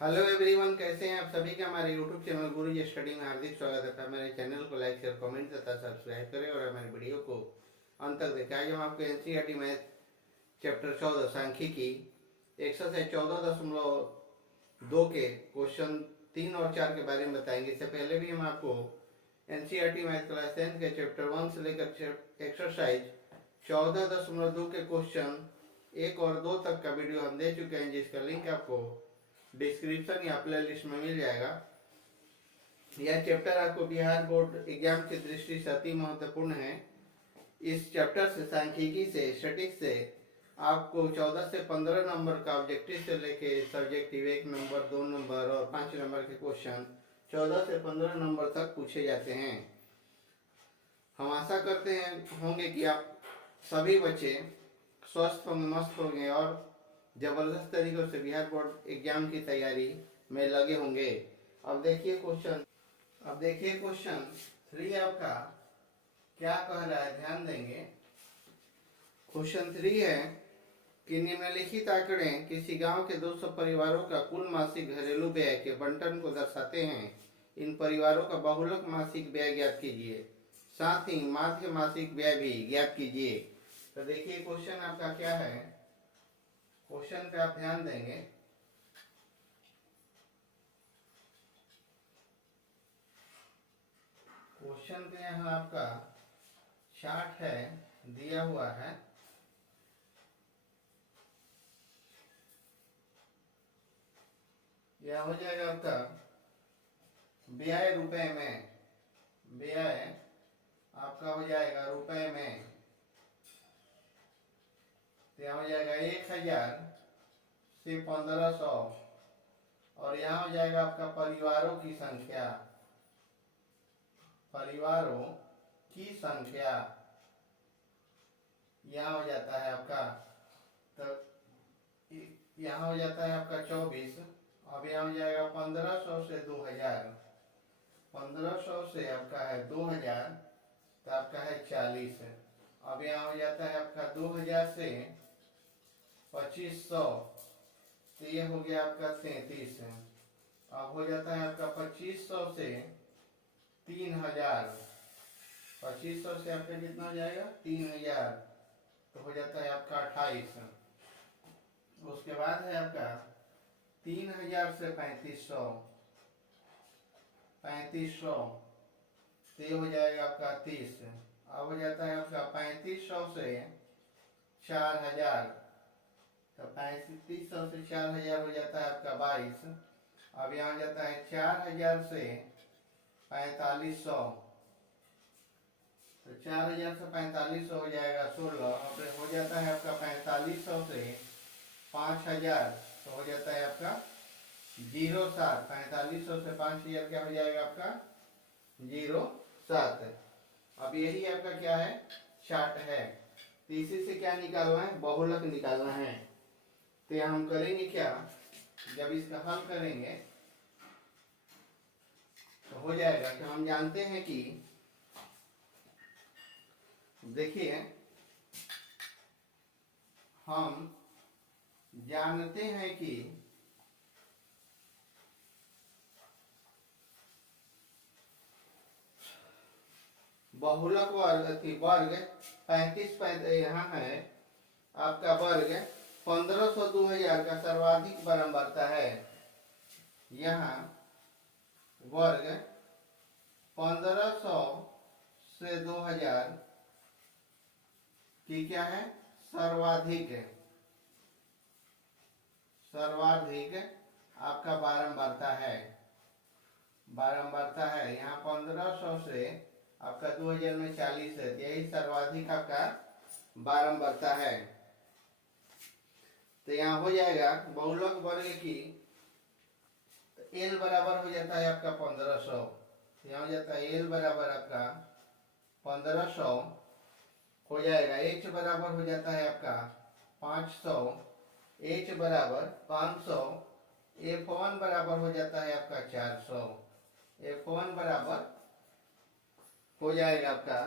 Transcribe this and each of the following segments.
Hello everyone, कैसे हैं आप सभी का हमारे यूट्यूब चैनल गुरुजी स्टडी में हार्दिक स्वागत है। मेरे चैनल को लाइक शेयर कमेंट तथा सब्सक्राइब करें और हमारे वीडियो को अंत तक देखें। आज हम आपको एनसीईआरटी मैथ चैप्टर 14 सांख्यिकी एक्सरसाइज 14.2 के क्वेश्चन 3 और 4 के बारे में बताएंगे। इससे पहले भी हम आपको एनसीईआरटी मैथ क्लास 10 के चैप्टर 1 से लेकर एक्सरसाइज 14.2 के क्वेश्चन 1 और 2 तक का वीडियो हम दे चुके हैं, जिसका लिंक आपको डिस्क्रिप्शन या प्ले लिस्ट में मिल जाएगा। यह चैप्टर आपको बिहार बोर्ड एग्जाम की दृष्टि से अति महत्वपूर्ण है। इस चैप्टर से सांख्यिकी से स्टैटिक्स से आपको 14 से 15 नंबर का ऑब्जेक्टिव से लेके सब्जेक्टिव 1 नंबर 2 नंबर और 5 नंबर के क्वेश्चन 14 से 15 नंबर तक पूछे जाते हैं। हम आशा करते हैं होंगे कि आप सभी बच्चे स्वस्थ होंगे, मस्त होंगे और जबरदस्त तरीके से बिहार बोर्ड एग्जाम की तैयारी में लगे होंगे। अब देखिए क्वेश्चन 3 आपका क्या कह रहा है, ध्यान देंगे। क्वेश्चन 3 है कि निम्नलिखित आंकड़े किसी गांव के 200 परिवारों का कुल मासिक घरेलू व्यय के बंटन को दर्शाते हैं। इन परिवारों का बहुलक मासिक व्यय ज्ञात कीजिए, साथ ही माध्य मासिक व्यय भी ज्ञात कीजिए। तो देखिए क्वेश्चन आपका क्या है, क्वेश्चन पे आप ध्यान देंगे। क्वेश्चन पे यहाँ आपका चार्ट है, दिया हुआ है। यह हो जाएगा आपका व्यय रुपए में, व्यय आपका हो जाएगा रुपए में। तो यहाँ हो जाएगा 1000 से 1500 और यहाँ हो जाएगा आपका परिवारों की संख्या, परिवारों की संख्या यहाँ हो जाता है आपका, तो यहाँ हो जाता है आपका 24। अब यहाँ हो जाएगा 1500 से 2000, 1500 से आपका है 2000 तो आपका है 40। अब यहाँ हो जाता है आपका 2000 से 2500 तो ये हो गया आपका 33। अब हो जाता है आपका 2500 से 3000, 2500 से आपका कितना हो जाएगा 3000 तो हो जाता है आपका 28। उसके बाद है आपका 3000 से 3500, 3500 तो ये हो जाएगा आपका 30। अब हो जाता है आपका 3500 से 4000, तो 3500 से 4000 हो जाता है आपका 22। अब यहाँ हो जाता है 4000 से 4500, तो 4000 से 4500 हो जाएगा 16। अब हो जाता है आपका 4500 से 5000 तो हो जाता है आपका 07। 4500 से 5000 क्या हो जाएगा आपका 07। अब यही आपका क्या है, चार्ट है। तो इसी से क्या निकालना है, बहुलक निकालना है। तो यहाँ हम करेंगे क्या, जब इसका हल करेंगे तो हो जाएगा कि हम जानते हैं कि, देखिए हम जानते हैं कि बहुलक वर्ग वर्ग 35 यहाँ है आपका वर्ग 1500 2000 का सर्वाधिक बारंबारता है। यहाँ वर्ग 1500 से 2000 की क्या है, सर्वाधिक, सर्वाधिक आपका बारंबारता है, बारंबारता है। यहाँ 1500 से आपका 2000 में 40 है, यही सर्वाधिक आपका बारंबारता है। तो यहाँ हो जाएगा बहुलक वर्ग की एल बराबर हो जाता है आपका 1500। यहाँ हो जाता है एल बराबर आपका 1500 हो जाएगा। एच बराबर हो जाता है आपका 500, एच बराबर 500, F1 बराबर हो जाता है आपका 400, F1 बराबर हो जाएगा आपका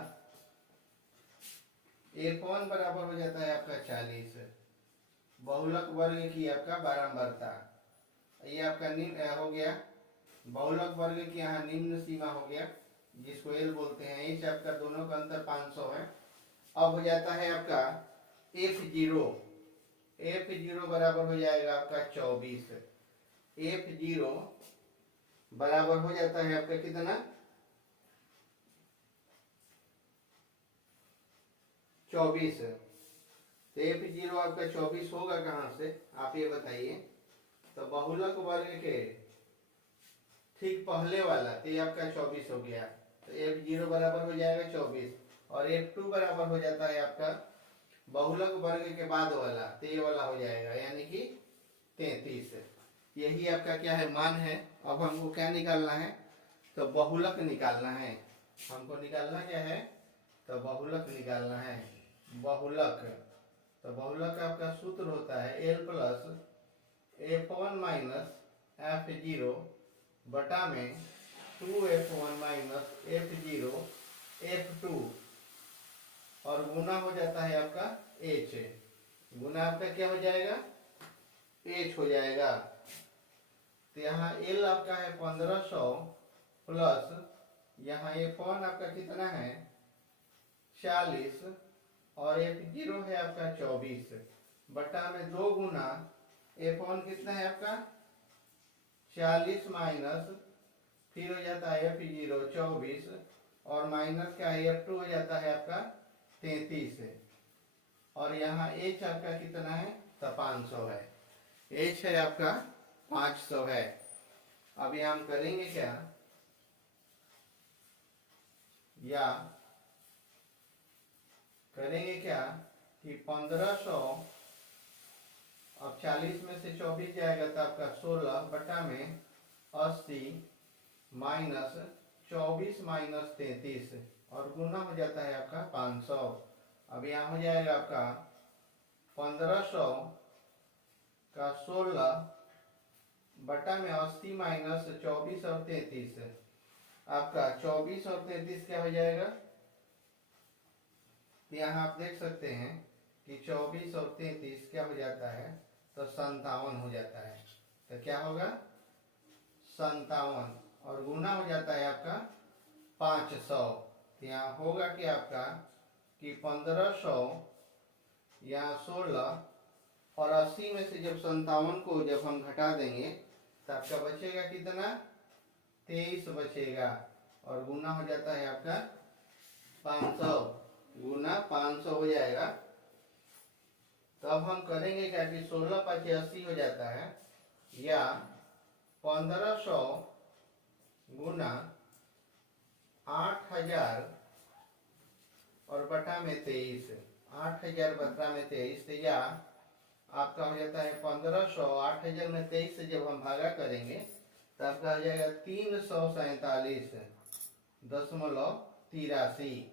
F1 बराबर हो जाता है आपका 40। बहुलक वर्ग की आपका बारंबारता। ये आपका निम्न हो गया, बहुलक वर्ग की यहाँ निम्न सीमा हो गया जिसको एल बोलते हैं। एच आपका दोनों का अंतर 500 है। अब हो जाता है आपका F0, F0 बराबर हो जाएगा आपका 24। F0 बराबर हो जाता है आपका कितना, 24। तो F0 आपका 24 होगा कहाँ से, आप ये बताइए। तो बहुलक वर्ग के ठीक पहले वाला, तो ये आपका 24 हो गया। तो F0 बराबर हो जाएगा 24, और F2 बराबर हो जाता है आपका बहुलक वर्ग के बाद वाला, तो ये वाला हो जाएगा यानी कि 33। यही आपका क्या है, मान है। अब हमको क्या निकालना है, तो बहुलक निकालना है। हमको निकालना क्या है, तो बहुलक निकालना है। बहुलक, तो बहुलक आपका सूत्र होता है L plus F1 minus F0 बटा में 2F1 माइनस F0 F2, और गुना हो जाता है आपका H। गुना आपका क्या हो जाएगा, H हो जाएगा। तो यहाँ L आपका है 1500 प्लस यहाँ F1 आपका कितना है 40, और F0 है आपका 24 बटा में 2 गुना F1 कितना है आपका 40 माइनस, फिर हो जाता है F0 24, और माइनस का F2 हो जाता है आपका 33, और यहाँ H आपका कितना है, तो 500 है। H है आपका 500 है। अभी हम करेंगे क्या, या करेंगे क्या कि 1500, अब 40 में से 24 जाएगा तो आपका 16 बटा में 80 माइनस 24 माइनस 33, और गुना हो जाता है आपका 500। अब यहाँ हो जाएगा आपका 1500 का 16 बटा में 80 माइनस 24 और 33, आपका 24 और 33 क्या हो जाएगा, यहाँ आप देख सकते हैं कि 24 और 33 क्या हो जाता है, तो 57 हो जाता है। तो क्या होगा 57, और गुना हो जाता है आपका 500। यहाँ होगा कि आपका कि 1500 यहाँ 16 और 80 में से जब 57 को जब हम घटा देंगे तो आपका बचेगा कितना 23 बचेगा, और गुना हो जाता है आपका 500, गुना 500 हो जाएगा। तो अब हम करेंगे क्या कि 16 5 80 हो जाता है, या 1500 गुना 8000 और बटा में 23, 8000 बटा में 23, तो या आपका हो जाता है 1500, 8000 में 23 से जब हम भागा करेंगे तो आपका हो जाएगा 347.83।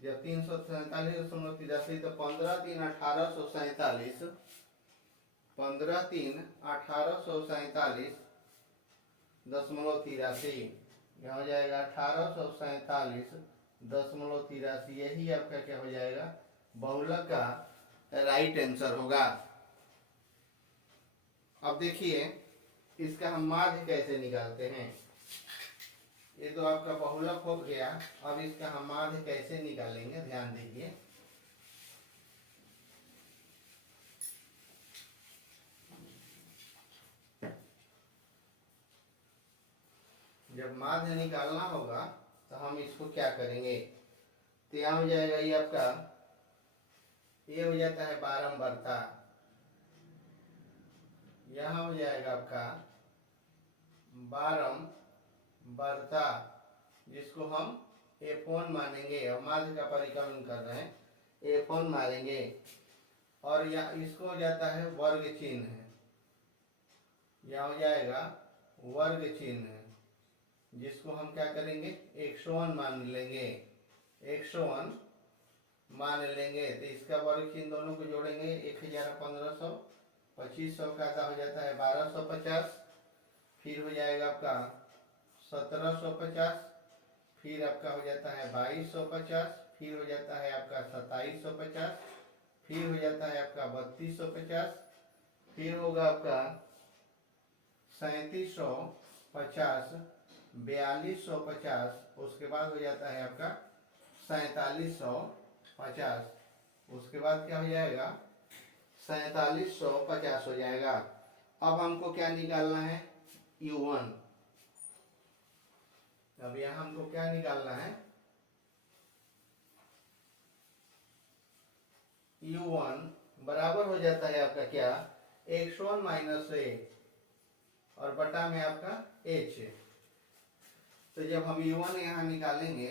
जब 347.83 तो 15 3 1847, 15 3 1847.83, यहाँ हो जाएगा 1847.83। यही आपका क्या हो जाएगा, बहुलक का राइट आंसर होगा। अब देखिए इसका हम माध्य कैसे निकालते हैं। ये तो आपका बहुलक हो गया, अब इसका हम माध्य कैसे निकालेंगे ध्यान दीजिए। जब माध्य निकालना होगा तो हम इसको क्या करेंगे, तो यहाँ हो जाएगा ये आपका, ये हो जाता है बारंबारता, यहाँ हो जाएगा आपका बारंबारता, जिसको हम F1 मानेंगे, और माध्य का परिकलन कर रहे हैं F1 मानेंगे, और यहाँ इसको हो जाता है वर्ग चिन्ह, यहाँ हो जाएगा वर्ग चिन्ह, जिसको हम क्या करेंगे 101 मान लेंगे, 101 मान लेंगे। तो इसका वर्ग चिन्ह दोनों को जोड़ेंगे, 1000 1500, 2500 का आधा हो जाता है 1250, फिर हो जाएगा आपका 1750, फिर आपका हो जाता है 2250, फिर हो जाता है आपका 2750, फिर हो जाता है आपका 3250, फिर होगा आपका 3750, 4250, उसके बाद हो जाता है आपका 4750, उसके बाद क्या हो जाएगा 4750 हो जाएगा। अब हमको क्या निकालना है U1। अब यहाँ हमको क्या निकालना है U1 बराबर हो जाता है आपका क्या x1 माइनस a और बटा में आपका h। तो जब हम U1 यहाँ निकालेंगे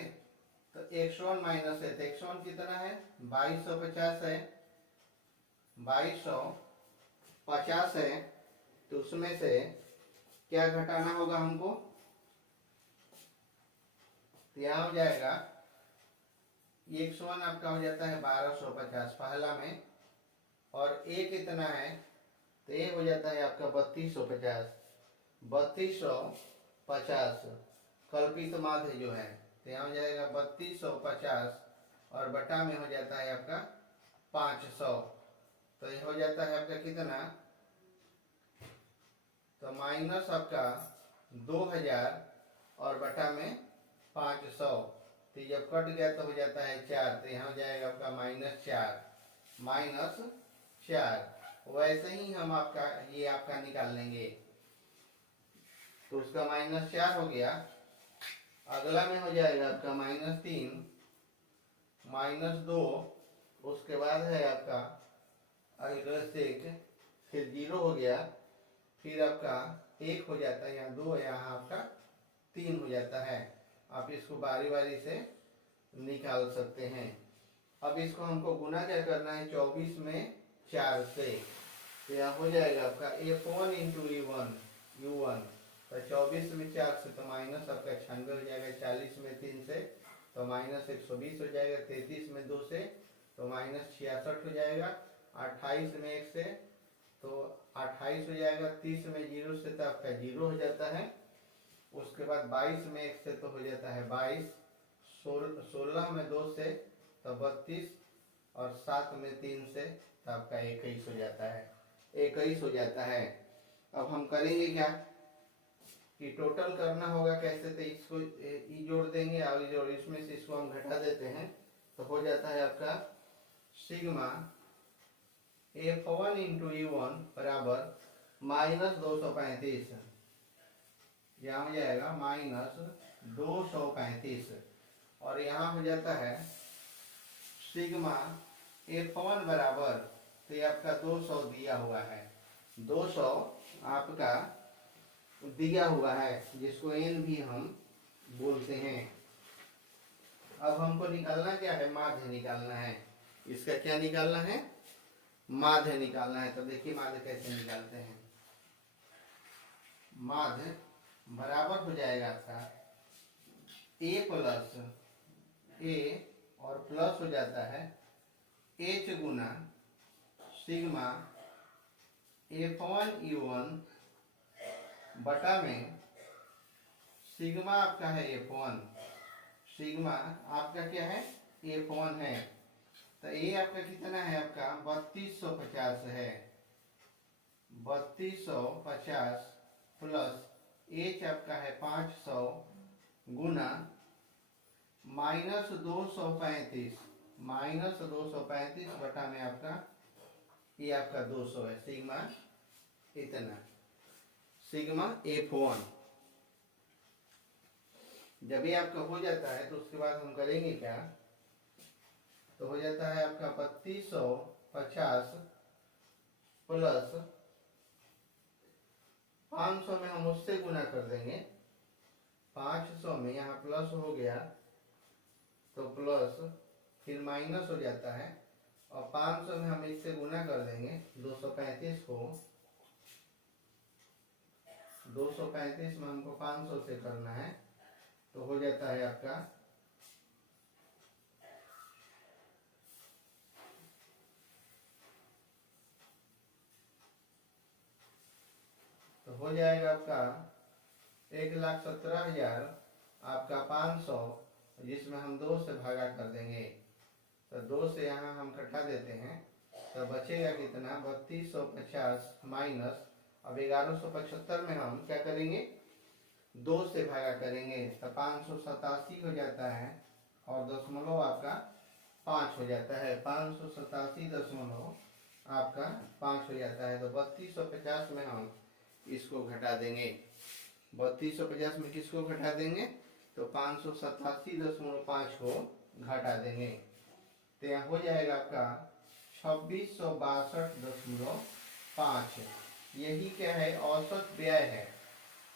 तो x1 माइनस a, तो x1 कितना है 2250 है, 2250 है, तो उसमें से क्या घटाना होगा हमको, तो यहाँ हो जाएगा x1 आपका हो जाता है 1250 पहला में, और a कितना है तो a हो जाता है आपका 3250, 3250 कल्पित माध्य जो है, तो यहाँ हो जाएगा 3250 और बटा में हो जाता है आपका 500, तो ये हो जाता है आपका कितना, तो माइनस आपका 2000 और बटा में 500, तो जब कट गया तो हो जाता है 4, तो यहाँ हो जाएगा आपका -4। वैसे ही हम आपका ये आपका निकाल लेंगे, तो उसका -4 हो गया। अगला में हो जाएगा आपका -3, -2, उसके बाद है आपका -1, फिर 0 हो गया, फिर आपका 1 हो जाता है, यहाँ 2, यहाँ आपका 3 हो जाता है। आप इसको बारी बारी से निकाल सकते हैं। अब इसको हमको गुना क्या करना है 24 में 4 से, तो यहाँ हो जाएगा आपका F1 इंटू U1, तो 24 में 4 से तो माइनस आपका 96 हो जाएगा, 40 में 3 से तो -120 हो जाएगा, 33 में 2 से तो -66 हो जाएगा, 28 में 1 से तो 28 हो जाएगा, 30 में 0 से तो आपका 0 हो जाता है, उसके बाद 22 में 1 से तो हो जाता है 22, 16 में 2 से तो 32 और 7 में 3 से तो आपका 21 हो जाता है, 21 हो जाता है। अब हम करेंगे क्या कि टोटल करना होगा कैसे, तो इसको ई जोड़ देंगे और इसमें से इसको हम घटा देते हैं, तो हो जाता है आपका सिग्मा F1 इंटू U1 बराबर -235, यहाँ हो जाएगा -235, और यहाँ हो जाता है सिग्मा F1 बराबर, तो ये आपका 200 दिया हुआ है, 200 आपका दिया हुआ है, जिसको n भी हम बोलते हैं। अब हमको निकालना क्या है, माध्य निकालना है। इसका क्या निकालना है, माध्य निकालना है। तो देखिए माध्य कैसे निकालते हैं। माध्य बराबर हो जाएगा आपका a प्लस a और प्लस हो जाता है h गुना सिग्मा F1 U1 बटा में सिग्मा आपका है F1, सिग्मा आपका क्या है F1 है, तो ये आपका कितना है आपका 3250 है, 3250 प्लस h आपका है 500 गुना -235 बटा में आपका ये आपका 200 है, सिग्मा इतना, सिग्मा F1। जब ये आपका हो जाता है तो उसके बाद हम करेंगे क्या, तो हो जाता है आपका 3250 प्लस 500 में हम उससे गुना कर देंगे, 500 में यहाँ प्लस हो गया तो प्लस फिर माइनस हो जाता है, और 500 में हम इससे गुना कर देंगे 235 को, 235 में हमको 500 से करना है, तो हो जाता है आपका तो हो जाएगा आपका 1,17,000 आपका 500, जिसमें हम 2 से भागा कर देंगे, तो 2 से यहाँ हम कटा देते हैं, तो बचेगा कितना 3250 माइनस अब 1175 में हम क्या करेंगे, 2 से भागा करेंगे तो 587 हो जाता है और दशमलव आपका 5 हो जाता है। 587 दशमलव आपका 5 हो जाता है। तो 3250 में हम इसको घटा देंगे। 3250 में किसको घटा देंगे, तो 587.5 को घटा देंगे तो यहाँ हो जाएगा आपका 2662.5। यही क्या है, औसत व्यय है,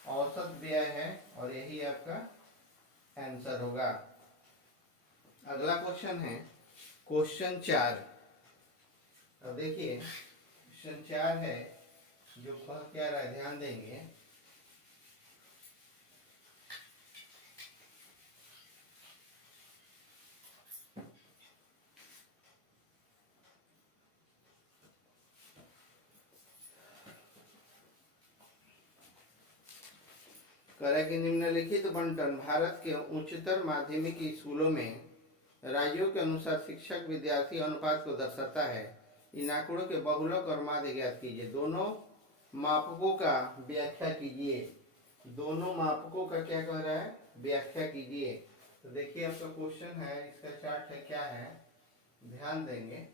औसत व्यय है और यही आपका आंसर होगा। अगला क्वेश्चन है क्वेश्चन 4। अब देखिए क्वेश्चन 4 है जो कह क्या रहा है, ध्यान देंगे। करें कि निम्नलिखित बंटन भारत के उच्चतर माध्यमिक स्कूलों में राज्यों के अनुसार शिक्षक विद्यार्थी अनुपात को दर्शाता है। इन आंकड़ों के बहुलक और माध्य ज्ञात कीजिए। दोनों मापकों का व्याख्या कीजिए। दोनों मापकों का क्या कह रहा है, व्याख्या कीजिए। तो देखिए आपका क्वेश्चन है, इसका चार्ट है, क्या है, ध्यान देंगे।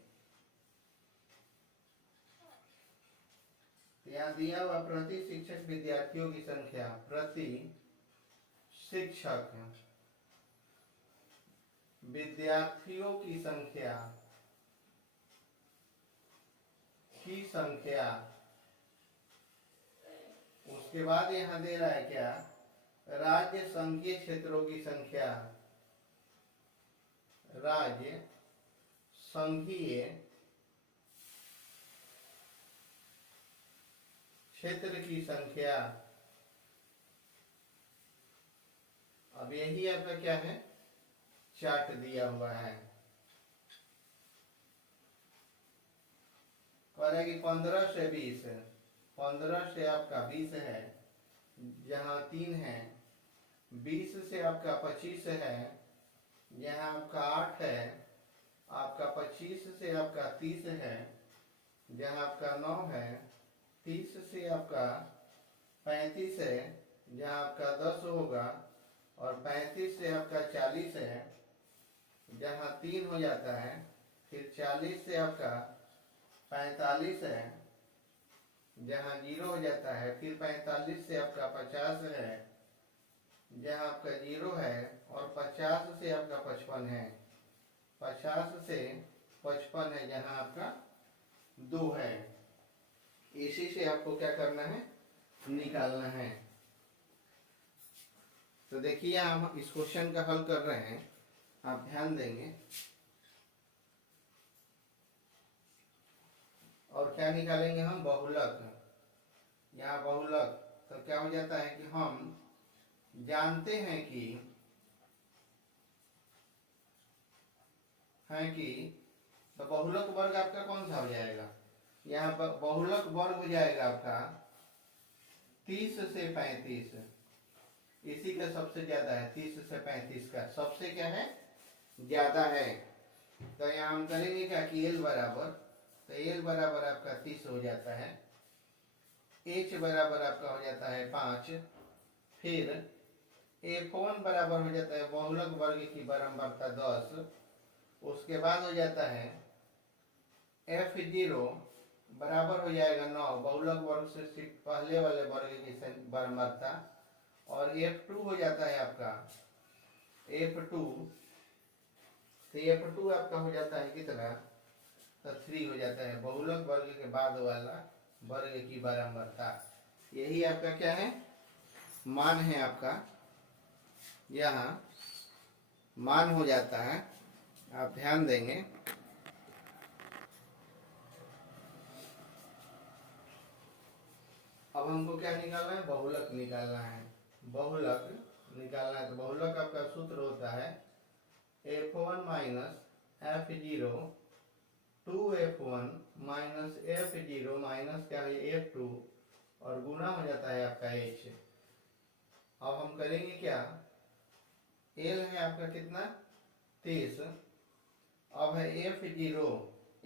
यहाँ दिया हुआ प्रति शिक्षक विद्यार्थियों की संख्या, प्रति शिक्षक विद्यार्थियों की संख्या उसके बाद यहाँ दे रहा है क्या, राज्य संघीय क्षेत्रों की संख्या, राज्य संघीय क्षेत्र की संख्या। अब यही आपका क्या है, चार्ट दिया हुआ है। करेगी 15 से 20, 15 से आपका 20 है, जहाँ 3 है। 20 से आपका 25 है, यहाँ आपका 8 है। आपका 25 से आपका 30 है, जहाँ आपका 9 है। 30 से आपका 35 है, जहाँ आपका 10 होगा। और 35 से आपका 40 है, जहाँ 3 हो जाता है। फिर 40 से आपका 45 है, जहाँ 0 हो जाता है। फिर 45 से आपका 50 है, जहाँ आपका 0 है। और 50 से आपका 55 है, 50 से 55 है, जहाँ आपका 2 है। इसी से आपको क्या करना है, निकालना है। तो देखिए हम इस क्वेश्चन का हल कर रहे हैं, आप ध्यान देंगे। और क्या निकालेंगे हम, बहुलक। यहाँ बहुलक तो क्या हो जाता है कि हम जानते हैं कि तो बहुलक वर्ग आपका कौन सा हो जाएगा, यहाँ पर बहुलक वर्ग हो जाएगा आपका 30 से 35। इसी का सबसे ज्यादा है, 30 से 35 का सबसे क्या है, ज्यादा है। तो यहाँ हम करेंगे क्या कि L बराबर, तो L बराबर आपका 30 हो जाता है। H बराबर आपका हो जाता है 5। फिर F1 बराबर हो जाता है बहुलक वर्ग की बारंबारता 10। उसके बाद हो जाता है F0 बराबर हो जाएगा 9, बहुलक वर्ग से पहले वाले वर्ग की बारंबारता। और F2 हो जाता है आपका F2, तो F2 आपका हो जाता है कितना, तो 3 हो जाता है, बहुलक वर्ग के बाद वाला वर्ग की बारंबारता। यही आपका क्या है, मान है आपका, यहाँ मान हो जाता है। आप ध्यान देंगे। अब हमको क्या निकालना है, बहुलक निकालना है। बहुलक निकालना है तो बहुलक आपका सूत्र होता है F1 minus F0 2F1 minus F0 minus क्या है F2 और गुना हो जाता है आपका H। अब हम करेंगे क्या, L है आपका कितना 30। अब है F0,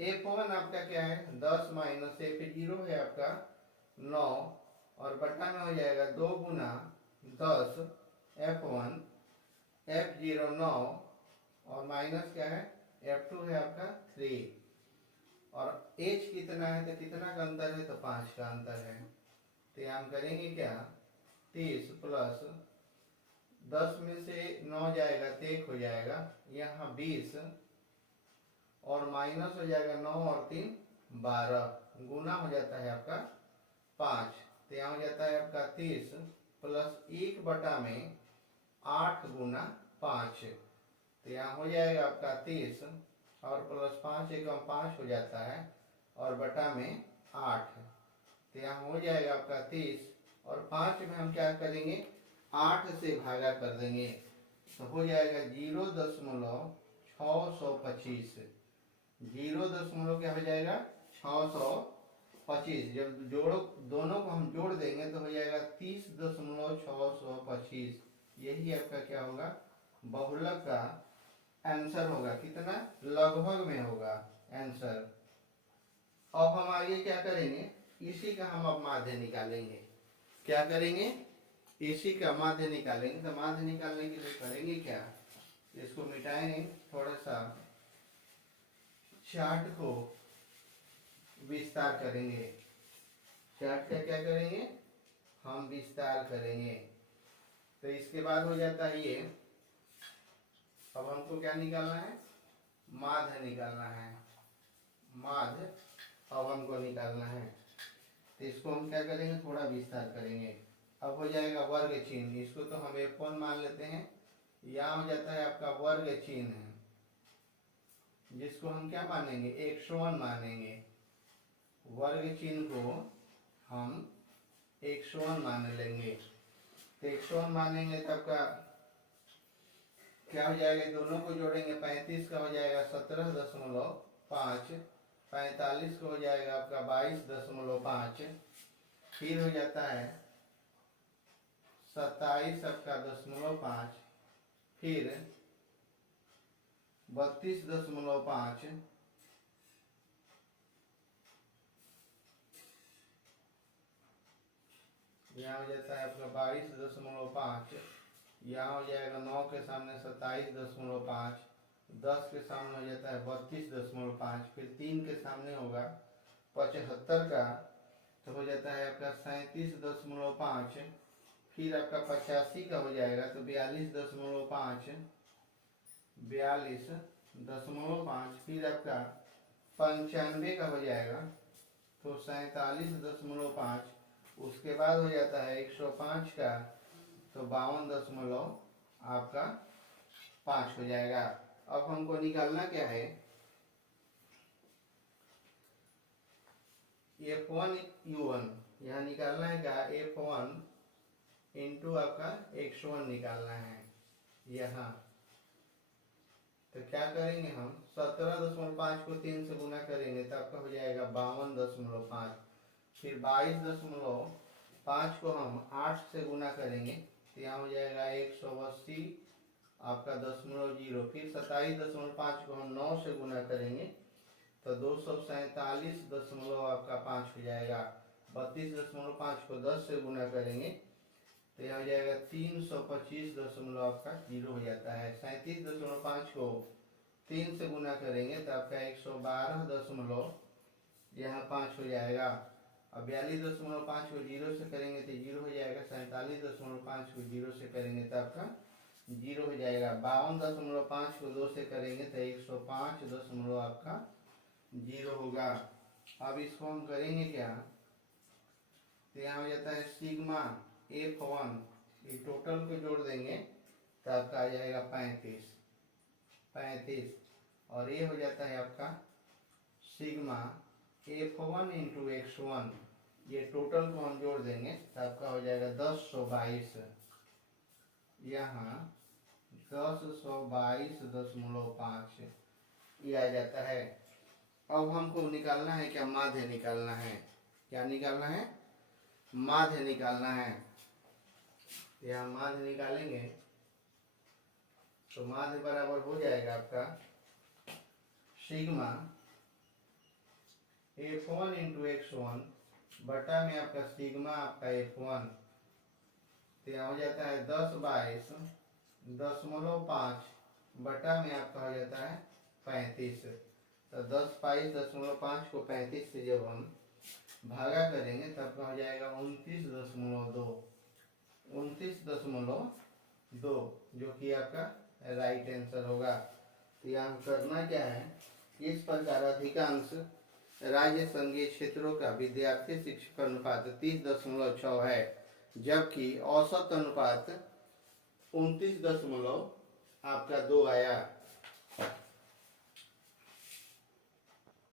F1 आपका क्या है 10 माइनस F0 है आपका 9 और बटा में हो जाएगा 2 गुना 10 F1 F0 9 और माइनस क्या है F2 है आपका 3 और H कितना है तो कितना का अंतर है तो 5 का अंतर है। तो यहाँ हम करेंगे क्या 30 प्लस 10 में से 9 जाएगा तो 1 हो जाएगा, यहाँ 20 और माइनस हो जाएगा 9 और 3 12 गुना हो जाता है आपका 5। तो यहाँ हो जाता है आपका 30 प्लस 1 बटा में 8 गुना 5। तो यहाँ हो जाएगा आपका 30 और प्लस 5 एकम 5 हो जाता है और बटा में 8। तो यहाँ हो जाएगा आपका 30 और 5 में हम क्या करेंगे 8 से भागा कर देंगे तो हो जाएगा 0.625। 0 क्या हो जाएगा 625। जब जोड़ो दोनों को हम जोड़ देंगे तो हो जाएगा 30.625। यही आपका क्या होगा बहुलक का आंसर होगा। कितना लगभग में होगा आंसर। अब हम आगे क्या करेंगे इसी का हम अब माध्य निकालेंगे। क्या करेंगे इसी का माध्य निकालेंगे। तो माध्य निकालने के लिए करेंगे क्या इसको मिटाएंगे, थोड़ा सा चार्ट को विस्तार करेंगे। चार्ट का क्या करेंगे हम विस्तार करेंगे। तो इसके बाद हो जाता है ये। अब हमको क्या निकालना है माध्य निकालना है। माध्य अब हमको निकालना है तो इसको हम क्या करेंगे थोड़ा विस्तार करेंगे। अब हो जाएगा वर्ग चिन्ह, इसको तो हम F1 मान लेते हैं। यहाँ हो जाता है आपका वर्ग चिन्ह जिसको हम क्या मानेंगे 101 मानेंगे। वर्ग चिन्ह को हम 101 मान लेंगे। तो 101 मानेंगे तब का क्या हो जाएगा दोनों को जोड़ेंगे 35 का हो जाएगा 17.5, 45 का हो जाएगा आपका 22.5, फिर हो जाता है 27 आपका 0.5, फिर 32.5, यहाँ हो जाता है आपका 22.5, यहाँ हो जाएगा 9 के सामने 27.5, 10 के सामने हो जाता है 32.5, फिर 3 के सामने होगा 75 का तो हो जाता है आपका 37.5, फिर आपका 85 का हो जाएगा तो 42.5, 42.5, फिर आपका 95 का हो जाएगा तो 47.5, उसके बाद हो जाता है 105 का तो 52 आपका 5 हो जाएगा। अब हमको निकालना क्या है F1 U1, यहाँ निकालना है क्या F1 इंटू आपका 101 निकालना है यहाँ। तो क्या करेंगे हम 17.5 को 3 से गुना करेंगे तो आपका हो जाएगा 52.5, फिर 22.5 को हम 8 से गुना करेंगे तो यहाँ हो जाएगा 180 आपका 0.0, फिर 27.5 को हम 9 से गुना करेंगे तो 247 आपका 5 हो जाएगा। 32.5 को 10 से गुना करेंगे तो यह हो जाएगा 325 आपका 0 हो जाता है। 37.5 को 3 से गुना करेंगे तो आपका 112 यहाँ 5 हो जाएगा। अब 42.5 को 0 से करेंगे तो 0 हो जाएगा। 47.5 को 0 से करेंगे तो आपका 0 हो जाएगा। 52.5 को 2 से करेंगे तो 105 आपका 0 होगा। अब इसको हम करेंगे क्या तो यहाँ हो जाता है सिग्मा F1, ये टोटल को जोड़ देंगे तो आपका आ जाएगा 35 और ये हो जाता है आपका सिग्मा F1 इंटू X1, ये टोटल को हम जोड़ देंगे तो आपका हो जाएगा 1022, यहाँ 1022.5 ये आ जाता है। अब हमको निकालना है क्या माध्य निकालना है। क्या निकालना है माध्य निकालना है। यहाँ माध्य निकालेंगे तो माध्य बराबर हो जाएगा आपका सिग्मा F1 इंटू X1 बटा में आपका सिग्मा आपका F1, तो यहाँ हो जाता है 10/22.5 बटा में आपका हो जाता है 35। तो 10/22.5 को 35 से जब हम भागा करेंगे तब का हो जाएगा 29.2 जो कि आपका राइट आंसर होगा। तो यहाँ करना क्या है, इस प्रकार अधिकांश राज्य संघीय क्षेत्रों का विद्यार्थी शिक्षक अनुपात 30.6 है, जबकि औसत अनुपात 29.2 आया।